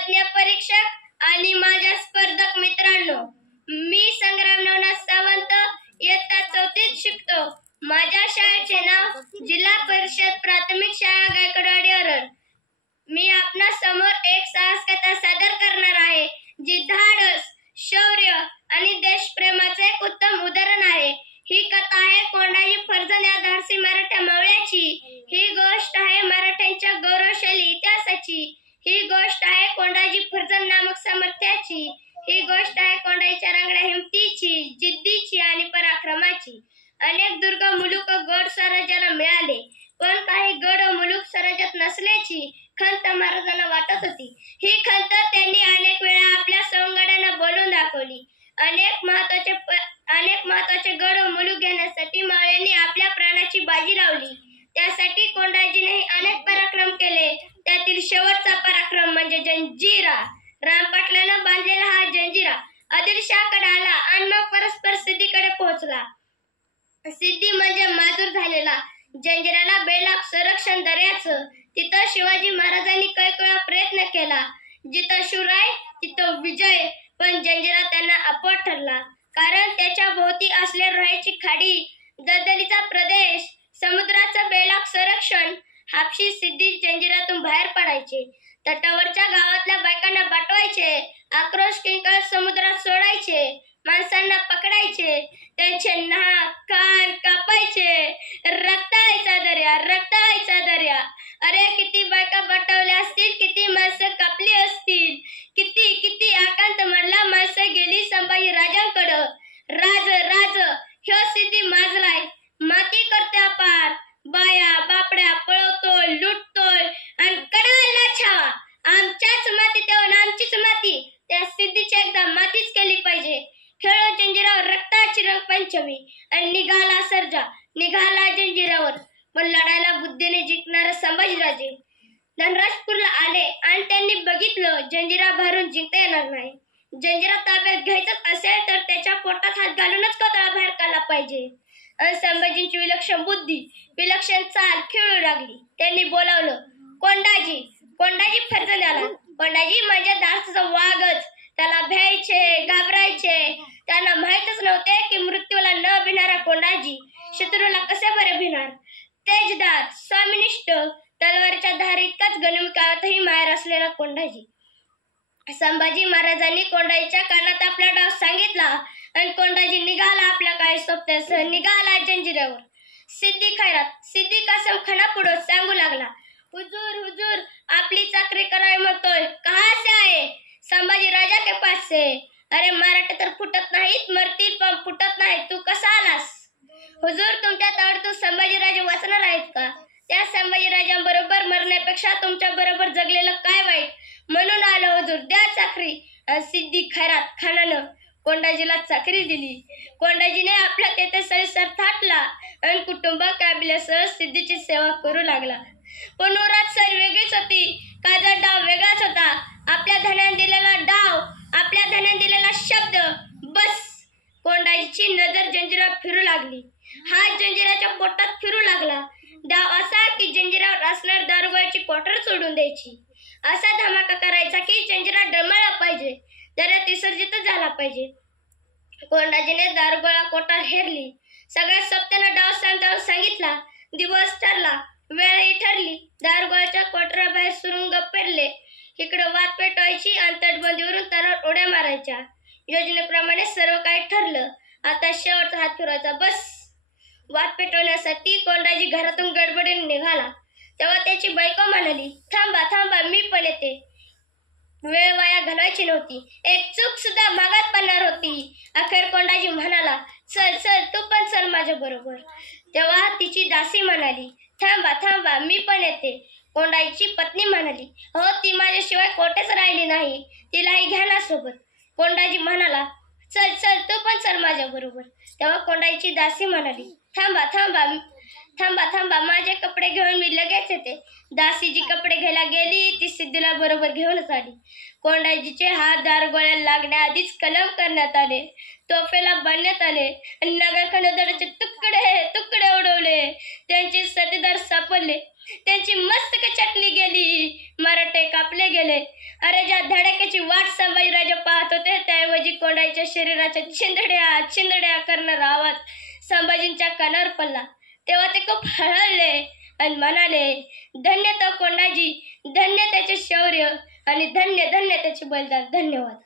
तज्ञ परीक्षक आणि माझ्या स्पर्धक मित्रांनो, मी संग्राम नवनाथ सावंत इयत्ता 4थीत शिकतो. माझ्या शाळेचे नाव जिल्हा परिषद प्राथमिक शाळा गायकवाडी अरण. मी आपणा समोर एक साहस कथा सादर करणार आहे, जी धाडस, शौर्य आणि देशप्रेमाचे एक उत्तम उदाहरण आहे. ही कथा आहे कोंडाजी फर्जंद या धाडसी मराठा मावळ्याची. ही गोष्ट आहे मराठ्यांच्या गौरवशाली इतिहासाची. ही गोष्ट आहे कोंडाजी फर्जंद नामक सामर्थ्याची. ही गोष्ट आहे कोंडाजीच्या रांगड्या हिमतीची, जिद्दीची आणि पराक्रमाची. अनेक दुर्ग मुलूक गड स्वराज्याला मिळाले, पण काही गड मुलूक स्वराज्यात नसल्याची खंत महाराजांना वाटत होती. ही खंत त्यांनी अनेक वेळा आपल्या सवंगड्यांना बोलून दाखवली. अनेक महत्वाचे गड मुलूक घेण्यासाठी मावळ्यांनी आपल्या प्राणाची बाजी लावली. त्यासाठी कोंडाजीनेही अनेक पराक्रम केले. त्यातील शेवटचा पराक्रम म्हणजे जंजिरा. रामपाटलानं बांधलेला हा जंजिरा आदिलशाहकडे आला आणि मग परस्पर सिद्धीकडे पोहोचला. सिद्धी म्हणजे माजूर झालेला. जंजिराला बेलाग संरक्षण दर्याचं. तिथं शिवाजी महाराजांनी कैक वेळा प्रयत्न केला. जिथं शिवराय तिथं विजय, पण जंजिरा त्यांना अपवाद ठरला. कारण त्याच्या भोवती असलेली रोह्याची खाडी, दलदलीचा प्रदेश, समुद्राचं बेलाग संरक्षण. हापशी सिद्धी जंजिरातून बाहेर पडायचे, तटावरच्या गावातल्या बायकांना पाठवायचे, आक्रोश किंकाळ समुद्रात सोडायचे, माणसांना पकडायचे, त्यांचे नाक कान कापायचे. रक्ताळायचा दर्या, रक्ताळायचा दर्या. अरे किती बायका पाठवल्या असतील, किती माणसं कापली असतील, किती किती आकांत मधला माणसं गेली संभाजी राजांकडं. राज ह्यो सिद्धी माजलाय, माती करतोय पार. बाया बापड्या पळवतोय, लुटतोय आणि कडाला छावा. आमच्याच मातीत येऊन आमचीच माती. त्या सिद्धीची एकदा मातीच केली पाहिजे. खेळ जंजिरावर रक्ताची रंगपंचमी आणि निघाला सर्जा, निघाला जंजिरावर. पण लढायला बुद्धीने जिंकणारे संभाजीराजे धनराजपूरला आले आणि त्यांनी बघितलं जंजिरा भरून जिंकता येणार नाही. जंजिरा ताब्यात घ्यायचं असेल तर त्याच्या पोटात हात घालूनच कोतळा बाहेर काढला पाहिजे. संभाजींची विलक्षण बुद्धी, विलक्षण चाल खेळू लागली. त्यांनी बोलावलं, कोंडाजी. कोंडाजी फर्जंद आला. कोंडाजी म्हणजे धाडसाचा वाघच. त्याला भ्यायचे, घाबरायचे. त्यांना माहीतच नव्हते की मृत्यूला न भिणारा कोंडाजी शत्रूला कसे बरे भिणार. तेजदार, स्वामिनिष्ठ, तलवारीच्या धारी इतकाच गणिमकावतही माहेर असलेला कोंडाजी. संभाजी महाराजांनी कोंडाजीच्या कानात आपला डाव सांगितला आणि कोंडाजी निघाला आपल्या काही सोबत्यासह, निघाला जंजिरावर. सिद्दी खैरात, सिद्दी कासम खाना पुढे सांगू लागला, हुजूर हुजूर आपली चाकरी कराय म्हणतोय. कहा से आए? संभाजी राजा के पास से. अरे मराठे तर फुटत नाहीत, मरतील पण फुटत नाहीत. तू कसा आलास? हुजूर तुमच्या तावडीतून संभाजीराजे वाचणार आहेत का? त्या संभाजीराजांबरोबर मरण्यापेक्षा तुमच्या बरोबर जगलेलं काय वाईट, म्हणून आलो हुजूर, द्या चाकरी. सिद्दी खैरात खानानं कोंडाजीला चाकरी दिली. कोंडाजीने आपला तेथे सविस्तर थाटला आणि कुटुंब काबिल्यासह सिद्धीची सेवा करू लागला. पण उरात सर वेगळीच होती, काचा डाव वेगळाच होता. आपल्या धन्याने दिलेला डाव, आपल्या धन्याने दिलेला शब्द, बस. कोंडाजीची नजर जंजिरावर फिरू लागली. हात जंजिराच्या पोटात फिरू लागला. डाव असा की जंजिरावर असणार दारुगोळ्याची क्वार्टर सोडून द्यायची. असा धमाका करायचा की जंजिरा डळमळला पाहिजे, दर्यात विसर्जित झाला पाहिजे. कोंडाजीने दारुगोळा क्वार्टर हेरली. सगळ्या सोबत्यांना डाव सांगितला. दिवस ठरला, वेळही ठरली. दारुगोळ्याच्या क्वार्टराबाहेर सुरुंग पेरले. इकडे वाट पेटवायची आणि तटबंदीवरून तरावर उड्या मारायच्या. योजनेप्रमाणे सर्व काही ठरलं. आता शेवटचा हात फिरवायचा, बस. वाट पेटवण्यासाठी कोंडाजी घरातून गडबडीने निघाला. तेव्हा त्याची बायको म्हणाली, थांबा थांबा, मी पण येते. वेळ वाया घालवायची नव्हती. एक चूक सुद्धा मागात पडणार होती. अखेर कोंडाजी म्हणाला, चल चल, तू पण चल माझ्या बरोबर. तेव्हा तिची दासी म्हणाली, थांबा थांबा, मी पण येते. कोंडाजीची पत्नी म्हणाली, हो, ती माझ्याशिवाय कोठेच राहिली नाही, तिलाही घ्या ना सोबत. कोंडाजी म्हणाला, चल चल, तू पण चल माझ्या बरोबर. तेव्हा कोंडाजीची दासी म्हणाली, थांबा थांबा थांबा थांबा, माझे कपडे घेऊन मी लगेच येते. दासी जी कपडे घ्यायला गेली ती सिद्धीला बरोबर घेऊनच आली. कोंडाजीचे हात दारुगोळ्याला लागण्याआधीच कलम करण्यात आले, तोफेला बांधण्यात आले आणि नगरखान्याचे तुकडे तुकडे उडवले. त्यांचे साथीदार सापडले. त्यांची मस्तक चटली गेली, मराठे कापले गेले. अरे ज्या धडाक्याची वाट संभाजीराजे पाहत होते त्याऐवजी कोंडाईच्या शरीराच्या छिंदड्या छिंदड्या करणारा आवाज संभाजींच्या कानावर पडला. तेव्हा ते खूप हळहळले आणि म्हणाले, धन्य तो कोंडाजी, धन्य त्याचे शौर्य आणि धन्य धन्य त्याचे बलिदान. धन्यवाद.